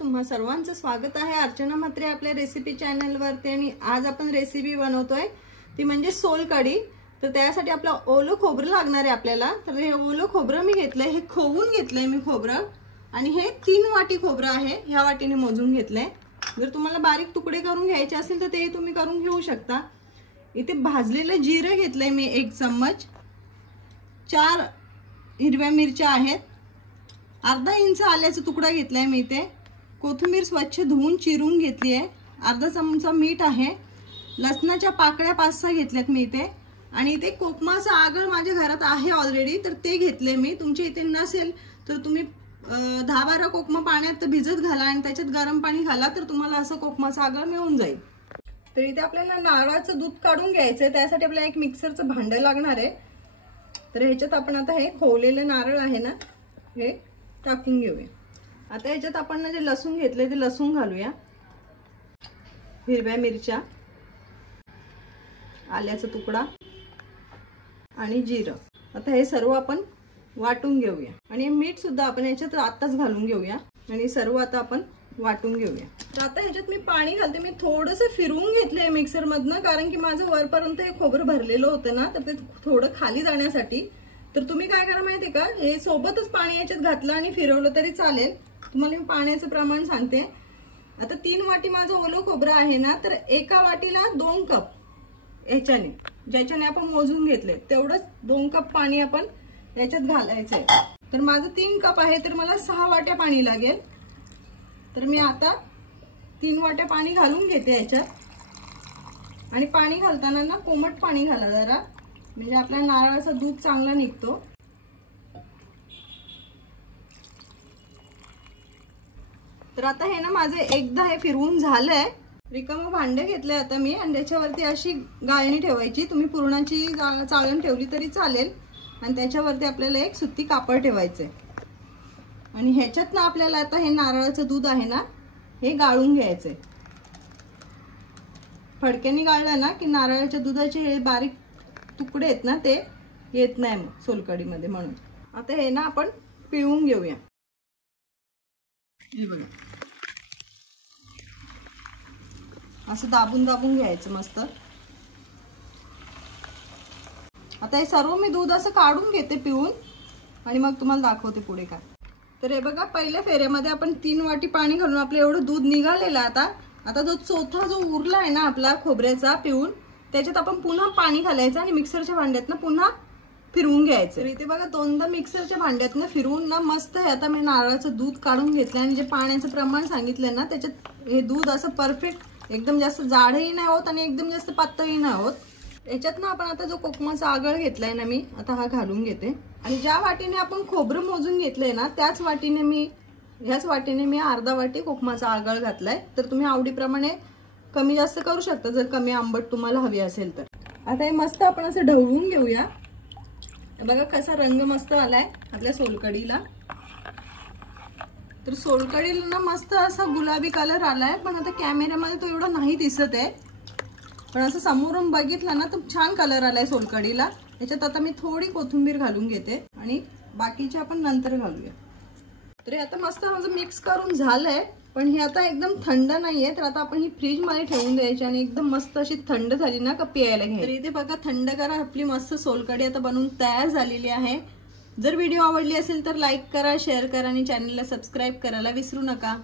तुम्हा सर्वांचं स्वागत आहे अर्चना म्हात्रे आपल्या रेसिपी चॅनल वरती। आणि आज आपण रेसिपी बनवतोय ती म्हणजे सोलकढी। तर त्यासाठी आपलं ओलं खोबरं लागणार आहे आपल्याला। तर हे ओलं खोबरं मी घेतलंय, हे खोवून घेतलंय मी खोबरं, आणि हे 3 वाटी खोबरं आहे, ह्या वाटीने मोजून घेतलंय। जर तुम्हाला बारीक तुकडे करून घ्यायचे असेल तर ते तुम्ही करून घेऊ शकता। इथे भाजलेलं जिरे घेतलंय मी 1 चम्मच, 4 हिरव्या मिरच्या आहेत, अर्धा इंच आल्याचा तुकडा घेतलाय मी इथे, कोथिंबीर स्वच्छ धुवून चिरून घेतली आहे, अर्धा चमचा मीठ आहे, लसणाच्या पाकळ्या 5-6 घेतल्यात मी इथे, आणि इथे कोकमाचा आगळ माझ्या घरात आहे ऑलरेडी, तर ते घेतले मी। तुमच्या इथे नसेल तर तुम्ही 10-12 कोकमा पाण्यात भिजत घाला आणि त्याच्यात गरम पाणी घाला, तर तुम्हाला असं कोकमाचा आगळ मिळून जाईल। तर इथे आपल्याला नारळाचं दूध काढून घ्यायचंय, त्यासाठी आपल्याला एक मिक्सरचं भांडं लागणार आहे। तर ह्याच्यात आपण आता हे खोवलेलं नारळ आहे ना, हे टाकून घेऊया। आता ह्याच्यात आपण जे लसूण घेतले ते लसूण घालूया, हिरव्या मिरच्या, आल्याचा तुकडा आणि जिरं। आता हे सर्व आपण वाटून घेऊया, आणि मीठ सुद्धा आपण ह्याच्यात आताच घालून घेऊया, आणि सर्व आता आपण वाटून घेऊया। तर आता ह्याच्यात मी पाणी घालते, मी थोडंसं फिरवून घेतलंय मिक्सर मधनं, कारण की माझं वरपर्यंत हे खोबरं भरलेलं होतं ना, तर ते थोडं खाली जाण्यासाठी। तर तुम्ही काय करा माहितीये का, हे सोबतच पाणी याच्यात घातलं आणि फिरवलं तरी चालेल। तुम्हाला मी पाण्याचं प्रमाण सांगते। आता 3 वाटी माझं ओलं खोबरं आहे ना, तर एका वाटीला 2 कप याच्याने, ज्याच्याने आपण मोजून घेतले तेवढंच 2 कप पाणी आपण याच्यात घालायचंय। तर माझं 3 कप आहे, तर मला 6 वाट्या पाणी लागेल। तर मी आता 3 वाट्या पाणी घालून घेते याच्यात, आणि पाणी घालताना ना कोमट पाणी घाला जरा, म्हणजे आपल्या नारळाचा दूध चांगला निघतो। तर आता हे ना माझे एकदा हे फिरवून झालंय, रिकामं भांडे घेतले आता मी, आणि त्याच्यावरती अशी गाळणी ठेवायची, तुम्ही पुरणाची चाळण ठेवली तरी चालेल, आणि त्याच्यावरती आपल्याला एक सुती कापड ठेवायचंय, आणि ह्याच्यात ना आपल्याला आता हे नारळाचं दूध आहे ना, हे गाळून घ्यायचंय। फडक्याने गाळलं ना की नारळाच्या दुधाचे हे बारीक तुकडे आहेत ना, ते येत नाही मग सोलकढीमध्ये, म्हणून आता हे ना आपण पिळून घेऊया। हे बघा, असं दाबून दाबून घ्यायचं मस्त। आता हे सर्व मी दूध असं काढून घेते पिळून, आणि मग तुम्हाला दाखवते पुढे काय। तर हे बघा, पहिल्या फेऱ्यामध्ये आपण 3 वाटी पाणी घालून आपलं एवढं दूध निघालेलं। आता जो चौथा जो उरला आहे ना आपला खोबऱ्याचा पिळून, त्याच्यात आपण पुन्हा पाणी घालायचं आणि मिक्सरच्या भांड्यातनं पुन्हा फिरवून घ्यायचं। इथे बघा, 2दा मिक्सरच्या भांड्यातनं फिरवून ना मस्त हे आता मी नारळाचं दूध काढून घेतलं, आणि जे पाण्याचं प्रमाण सांगितलंय ना, त्याच्यात हे दूध असं परफेक्ट, एकदम जास्त जाडही नाही होत आणि एकदम जास्त पातळही नाही होत। याच्यात ना आपण आता जो कोकमाचा आगळ घेतलाय ना मी, आता हा घालून घेते, आणि ज्या वाटीने आपण खोबरं मोजून घेतलंय ना, ह्याच वाटीने मी अर्धा वाटी कोकमाचा आगळ घातलाय। तर तुम्ही आवडीप्रमाणे कमी जास्त करू शकता, जर कमी आंबट तुम्हाला हवी असेल तर। आता हे मस्त आपण असं ढवळून घेऊया। बघा कसा रंग मस्त आलाय आपल्या सोलकढीला। तर सोलकढीला ना मस्त असा गुलाबी कलर आलाय, पण आता कॅमेऱ्यामध्ये तो एवढा नाही दिसत आहे, पण असं समोरून बघितलं ना तर छान कलर आलाय सोलकढीला। याच्यात आता मी थोडी कोथिंबीर घालून घेते, आणि बाकीचे आपण नंतर घालूया। तर आता मस्त माझं मिक्स करून झालंय, पण हे आता एकदम थंड नाहीये, तर आता आपण ही फ्रीज मध्ये ठेवून द्यायची, आणि एकदम मस्त अशी थंड झाली ना का प्यायला घ्यायची। तर इथे बघा, थंड करा, आपली मस्त सोलकढी आता बनवून तयार झालेली आहे। जर व्हिडिओ आवडली असेल तर लाईक करा, शेअर करा, आणि चॅनलला सबस्क्राईब करायला विसरू नका।